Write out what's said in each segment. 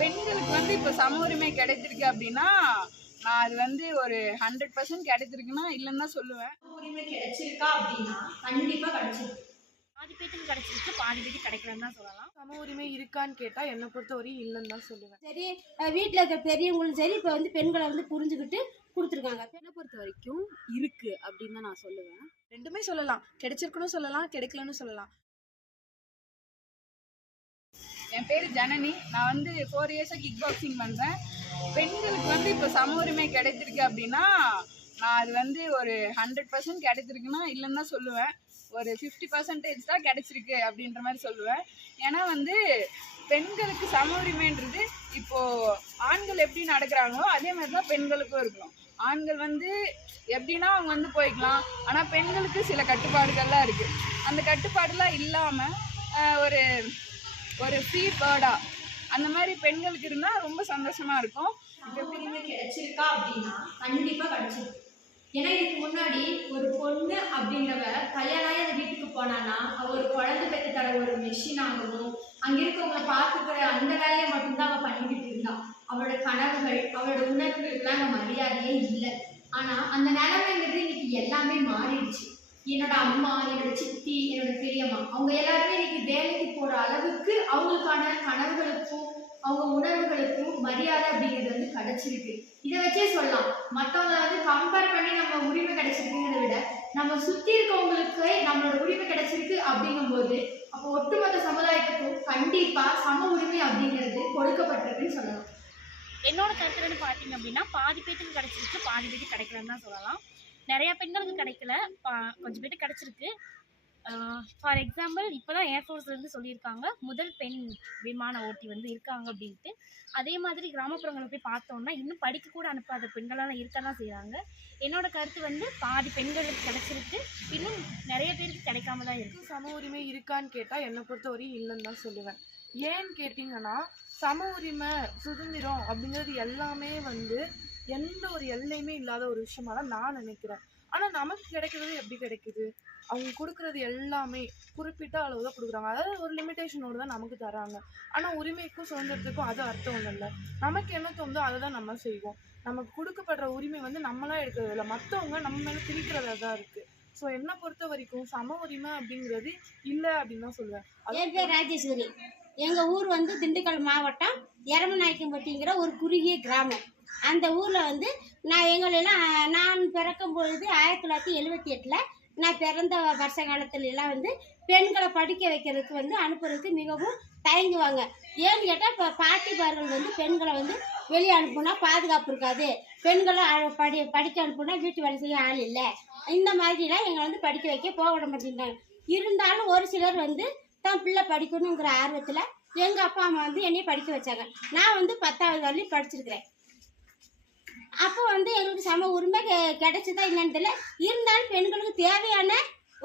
பெண்களுக்கு வந்து இப்போ சம உரிமை கிடைத்திருக்கு அப்படின்னா நான் அது வந்து ஒரு 100% கிடைத்திருக்குன்னா இல்லைன்னு தான் சொல்லுவேன். உரிமை கிடைச்சிருக்கா அப்படின்னா கண்டிப்பா கிடைச்சிருக்கு. பாதி பேத்துக்கு கிடைச்சிருக்கு, பாதி பேருக்கு கிடைக்கலன்னு தான் சொல்லலாம். சம உரிமை இருக்கான்னு கேட்டா என்னை பொறுத்தவரையும் இல்லைன்னு தான் சொல்லுவேன். சரி, வீட்டில் இருக்க பெரியவங்களும் சரி இப்போ வந்து பெண்களை வந்து புரிஞ்சுக்கிட்டு கொடுத்துருக்காங்க. என்னை பொறுத்த வரைக்கும் இருக்கு அப்படின்னு தான் நான் சொல்லுவேன். ரெண்டுமே சொல்லலாம், கிடைச்சிருக்குன்னு சொல்லலாம், கிடைக்கலன்னு சொல்லலாம். என் பேர் ஜனனி. நான் வந்து 4 இயர்ஸாக கிக் பாக்ஸிங் பண்ணுறேன். பெண்களுக்கு வந்து இப்போ சம உரிமை கிடைத்திருக்கு அப்படின்னா நான் அது வந்து ஒரு 100% கிடைத்திருக்குன்னா இல்லைன்னு தான் சொல்லுவேன். ஒரு 50% தான் கிடைச்சிருக்கு அப்படின்ற மாதிரி சொல்லுவேன். ஏன்னா வந்து பெண்களுக்கு சம உரிமைன்றது இப்போது ஆண்கள் எப்படி நடக்கிறாங்களோ அதே மாதிரி தான் பெண்களுக்கும் இருக்கணும். ஆண்கள் வந்து எப்படின்னா அவங்க வந்து போய்க்கலாம், ஆனால் பெண்களுக்கு சில கட்டுப்பாடுகள்லாம் இருக்குது. அந்த கட்டுப்பாடுலாம் இல்லாமல் ஒரு ஒரு ஃப்ரீ பேர்டாக அந்த மாதிரி பெண்களுக்கு இருந்தால் ரொம்ப சந்தோஷமாக இருக்கும். இப்போ உரிமை கிடைச்சிருக்கா அப்படின்னா கண்டிப்பா கிடைச்சிருக்கு. ஏன்னா இதுக்கு முன்னாடி ஒரு பொண்ணு அப்படிங்கிறவ கல்யாணம் ஆகி அந்த வீட்டுக்கு போனான்னா அவ ஒரு குழந்தை பெற்று தர ஒரு மெஷின் ஆகவும் அங்க இருக்கவங்களை பார்த்துக்கிற அந்த வேலையை மட்டும்தான் அவ பண்ணிக்கிட்டு இருந்தான். அவளோட கனவுகள் அவளோட உணர்வுகளுக்கெல்லாம் அங்கே மரியாதையே இல்லை. ஆனா அந்த நிலைமைங்கிறது இன்னைக்கு எல்லாமே மாறிடுச்சு. என்னோட அம்மா, என்னோட சித்தி, என்னோட பெரியம்மா அவங்க எல்லாருமே இன்னைக்கு வேலைக்கு போற அளவுக்கு அவங்களுக்கான கனவுகளுக்கும் அவங்க உணர்வுகளுக்கும் மரியாதை அப்படிங்கிறது வந்து கிடைச்சிருக்கு. இதை வச்சே சொல்லலாம், மற்றவங்களை வந்து கம்பேர் பண்ணி நம்ம உரிமை கிடைச்சிருக்குங்கிறத விட நம்ம சுத்தி இருக்கவங்களுக்கு நம்மளோட உரிமை கிடைச்சிருக்கு அப்படிங்கும்போது அப்போ ஒட்டுமொத்த சமுதாயத்துக்கும் கண்டிப்பா சம உரிமை அப்படிங்கிறது கொடுக்கப்பட்டிருக்குன்னு சொல்லலாம். என்னோட கருத்துன்னு பார்த்தீங்க அப்படின்னா பாதி பேத்துக்கு கிடைச்சிருக்கு, பாதி பேருக்கு கிடைக்கலன்னு தான் சொல்லலாம். நிறைய பெண்களுக்கு கிடைக்கல, கொஞ்சம் பேருக்கு கிடைச்சிருக்கு. ஃபார் எக்ஸாம்பிள் இப்போ தான் ஏர்ஃபோர்ஸ்லேருந்து சொல்லியிருக்காங்க முதல் பெண் விமான ஓட்டி வந்து இருக்காங்க அப்படின்ட்டு. அதே மாதிரி கிராமப்புறங்களை போய் பார்த்தோம்னா இன்னும் படிக்க கூட அனுப்பாத பெண்களெல்லாம் இருக்க தான் செய்கிறாங்க. என்னோட கருத்து வந்து பாதி பெண்களுக்கு கிடைச்சிருக்கு, இன்னும் நிறைய பேருக்கு கிடைக்காம தான் இருக்குது. சம உரிமை இருக்கான்னு கேட்டால் என்னை பொறுத்தவரையும் இல்லைன்னு தான் சொல்லுவேன். ஏன்னு கேட்டிங்கன்னா சம உரிமை சுதந்திரம் அப்படிங்கிறது எல்லாமே வந்து எந்த ஒரு எல்லையுமே இல்லாத ஒரு விஷயமா தான் நான் நினைக்கிறேன். ஆனால் நமக்கு கிடைக்கிறது எப்படி கிடைக்குது? அவங்க கொடுக்குறது எல்லாமே குறிப்பிட்ட அளவு தான் கொடுக்குறாங்க, அதாவது ஒரு லிமிட்டேஷனோடு தான் நமக்கு தராங்க. ஆனால் உரிமைக்கும் சுதந்திரத்துக்கும் அது அர்த்தம் ஒன்றும் இல்லை. நமக்கு என்ன தோணுதோ அதை தான் நம்ம செய்வோம். நமக்கு கொடுக்கப்படுற உரிமை வந்து நம்மளாம் எடுக்கிறது இல்லை, மற்றவங்க நம்ம மேலே திணிக்கிறதா தான் இருக்குது. ஸோ என்னை பொறுத்த வரைக்கும் சம உரிமை அப்படிங்கிறது இல்லை அப்படின்னு தான் சொல்லுவேன். என் பேர் ராஜேஸ்வரி. எங்கள் ஊர் வந்து திண்டுக்கல் மாவட்டம் எரமநாயக்கம்பட்டிங்கிற ஒரு குறுகிய கிராமம். அந்த ஊரில் வந்து நான் பிறக்கும் பொழுது 1978 நான் பிறந்த வருஷ காலத்துலலாம் வந்து பெண்களை படிக்க வைக்கிறதுக்கு வந்து அனுப்புறதுக்கு மிகவும் தயங்குவாங்க. ஏன்னு கேட்டால் இப்போ பாட்டிமார்கள் வந்து பெண்களை வந்து வெளியே அனுப்புனா பாதுகாப்பு இருக்காது, பெண்களை படிக்க அனுப்புனா வீட்டு வேலை செய்ய ஆள் இல்லை, இந்த மாதிரிலாம் எங்களை வந்து படிக்க வைக்க போக விட மாட்டேங்கிறாங்க. இருந்தாலும் ஒரு சிலர் வந்து தான் பிள்ளை படிக்கணுங்கிற ஆர்வத்தில் எங்கள் அப்பா அம்மா வந்து என்னைய படிக்க வச்சாங்க. நான் வந்து 10வது வரையும் படிச்சிருக்கிறேன். அப்போ வந்து எங்களுக்கு சம உரிமை கிடைச்சதா என்னன்னு தெரியல. இருந்தாலும் பெண்களுக்கு தேவையான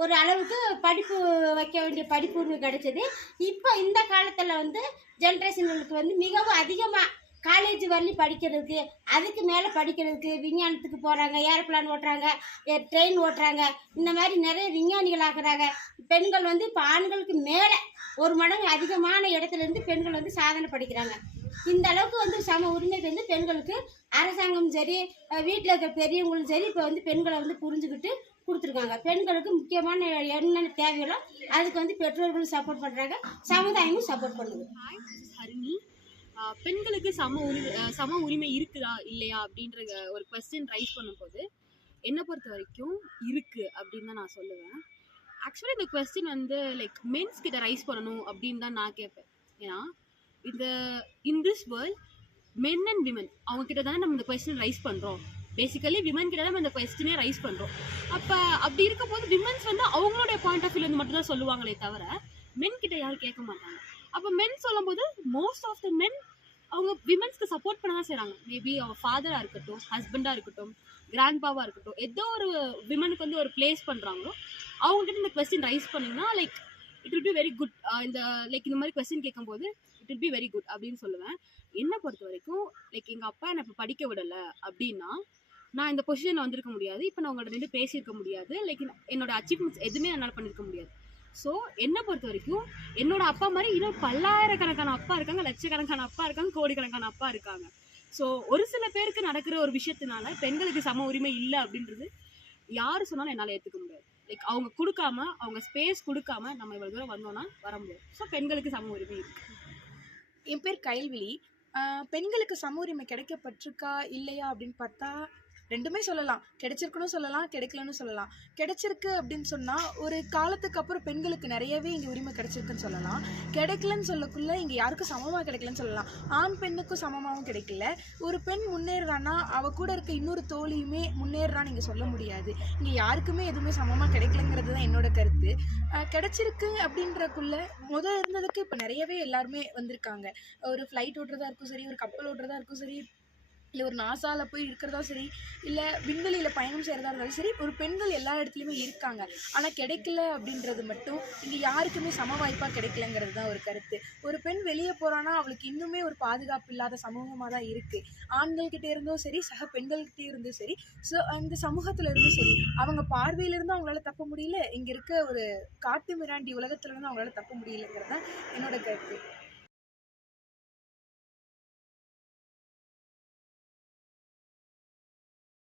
ஒரு அளவுக்கு படிப்பு வைக்க வேண்டிய படிப்பு உரிமை கிடைச்சது. இப்போ இந்த காலத்தில் வந்து ஜென்ரேஷன்களுக்கு வந்து மிகவும் அதிகமாக காலேஜ் வரலையும் படிக்கிறதுக்கு, அதுக்கு மேலே படிக்கிறதுக்கு, விஞ்ஞானத்துக்கு போகிறாங்க, ஏரோப்ளான் ஓட்டுறாங்க, ட்ரெயின் ஓட்டுறாங்க, இந்த மாதிரி நிறைய விஞ்ஞானிகள் ஆகிறாங்க. பெண்கள் வந்து இப்போ ஆண்களுக்கு மேலே 1 மடங்கு அதிகமான இடத்துலேருந்து பெண்கள் வந்து சாதனை படிக்கிறாங்க. இந்த அளவுக்கு வந்து சம உரிமை வந்து பெண்களுக்கு அரசாங்கம் சரி, வீட்டில் இருக்க பெரியவங்களும் சரி இப்போ வந்து பெண்களை வந்து புரிஞ்சுக்கிட்டு கொடுத்துருக்காங்க. பெண்களுக்கு முக்கியமான என்னென்ன தேவைகளோ அதுக்கு வந்து பெற்றோர்களும் சப்போர்ட் பண்ணுறாங்க, சமுதாயமும் சப்போர்ட் பண்ணுது. ஹரிணி, பெண்களுக்கு சம உரிமை இருக்குதா இல்லையா அப்படின்ற ஒரு கொஸ்டின் ரைஸ் பண்ணும்போது என்னை பொறுத்த வரைக்கும் இருக்கு அப்படின்னு தான் நான் சொல்லுவேன். ஆக்சுவலி இந்த கொஸ்டின் வந்து லைக் மென்ஸ் கிட்ட ரைஸ் பண்ணணும் அப்படின்னு தான் நான் கேட்பேன். ஏன்னா in this world men and women அவங்க கிட்ட தானே நம்ம இந்த கொஸ்டின் ரைஸ் பண்ணுறோம். பேசிக்கலி விமன் கிட்ட தான் நம்ம இந்த கொஸ்டினே ரைஸ் பண்ணுறோம். அப்போ அப்படி இருக்கும் போது விமன்ஸ் வந்து அவங்களுடைய பாயிண்ட் ஆஃப் வியூலேருந்து மட்டும் தான் சொல்லுவாங்களே தவிர மென் கிட்ட யாரும் கேட்க மாட்டாங்க. அப்போ மென் சொல்லும் போது மோஸ்ட் ஆஃப் த மென் அவங்க விமன்ஸ்க்கு சப்போர்ட் பண்ண தான் செய்கிறாங்க. மேபி அவங்க ஃபாதராக இருக்கட்டும், ஹஸ்பண்டாக இருக்கட்டும், கிராண்ட்பாவாக இருக்கட்டும், ஏதோ ஒரு விமனுக்கு வந்து ஒரு பிளேஸ் பண்ணுறாங்களோ அவங்ககிட்ட இந்த கொஸ்டின் ரைஸ் பண்ணிங்கன்னா like it will be very good. இந்த மாதிரி கொஸ்டின் கேட்கும்போது it will be very good அப்படின்னு சொல்லுவேன். என்னை பொறுத்த வரைக்கும் லைக் எங்கள் அப்பா என்னை இப்போ படிக்க விடலை அப்படின்னா நான் இந்த பொசிஷனில் வந்திருக்க முடியாது. இப்போ நான் உங்கள்கிட்ட பேசியிருக்க முடியாது. லைக் என்னோட அச்சீவ்மெண்ட்ஸ் எதுவுமே என்னால் பண்ணியிருக்க முடியாது. ஸோ என்னை பொறுத்த வரைக்கும் என்னோட அப்பா மாதிரி இன்னும் பல்லாயிரக்கணக்கான அப்பா இருக்காங்க, லட்சக்கணக்கான அப்பா இருக்காங்க, கோடிக்கணக்கான அப்பா இருக்காங்க. ஸோ ஒரு சில பேருக்கு நடக்கிற ஒரு விஷயத்தினால பெண்களுக்கு சம உரிமை இல்லை அப்படின்றது யார் சொன்னாலும் என்னால் ஏற்றுக்க முடியாது. லைக் அவங்க கொடுக்காம, அவங்க ஸ்பேஸ் கொடுக்காம நம்ம இவ்வளோ தூரம் வந்தோம்னா வர முடியாது. ஸோ பெண்களுக்கு சம உரிமை இருக்கு. என் பேர் கயல்விழி. பெண்களுக்கு சம உரிமை கிடைக்கப்பட்டிருக்கா இல்லையா அப்படின்னு பார்த்தா ரெண்டுமே சொல்லலாம். கிடைச்சிருக்குன்னு சொல்லலாம், கிடைக்கலன்னு சொல்லலாம். கிடைச்சிருக்கு அப்படின்னு சொன்னால் ஒரு காலத்துக்கு அப்புறம் பெண்களுக்கு நிறையவே இங்கே உரிமை கிடைச்சிருக்குன்னு சொல்லலாம். கிடைக்கலன்னு சொல்லக்குள்ள இங்கே யாருக்கும் சமமாக கிடைக்கலன்னு சொல்லலாம். ஆண் பெண்ணுக்கும் சமமாகவும் கிடைக்கல. ஒரு பெண் முன்னேறான்னா அவள் கூட இருக்க இன்னொரு தோழியுமே முன்னேறான்னு இங்கே சொல்ல முடியாது. இங்கே யாருக்குமே எதுவுமே சமமாக கிடைக்கலங்கிறது தான் என்னோட கருத்து. கிடைச்சிருக்கு அப்படின்றக்குள்ள இருந்ததுக்கு இப்போ நிறையவே எல்லாருமே வந்திருக்காங்க. ஒரு ஃப்ளைட் ஓட்டுறதா இருக்கும் சரி, ஒரு கப்பல் ஓட்டுறதா இருக்கும் சரி, இல்லை ஒரு நாசாவில் போய் இருக்கிறதா சரி, இல்லை விண்வெளியில் பயணம் செய்கிறதா இருந்தாலும் சரி, ஒரு பெண்கள் எல்லா இடத்துலையுமே இருக்காங்க. ஆனால் கிடைக்கல அப்படின்றது மட்டும் இங்கே யாருக்குமே சம வாய்ப்பாக கிடைக்கலங்கிறது தான் ஒரு கருத்து. ஒரு பெண் வெளியே போகிறான்னா அவளுக்கு இன்னுமே ஒரு பாதுகாப்பு இல்லாத சமூகமாக தான் இருக்குது. ஆண்கள்கிட்ட இருந்தும் சரி, சக பெண்கள்கிட்ட இருந்தும் சரி, ஸோ அந்த சமூகத்தில் இருந்தும் சரி, அவங்க பார்வையிலிருந்து அவங்களால தப்ப முடியல, இங்கே இருக்க ஒரு காட்டு மிராண்டி உலகத்துலேருந்து அவங்களால தப்ப முடியலங்கிறது தான் என்னோட கருத்து.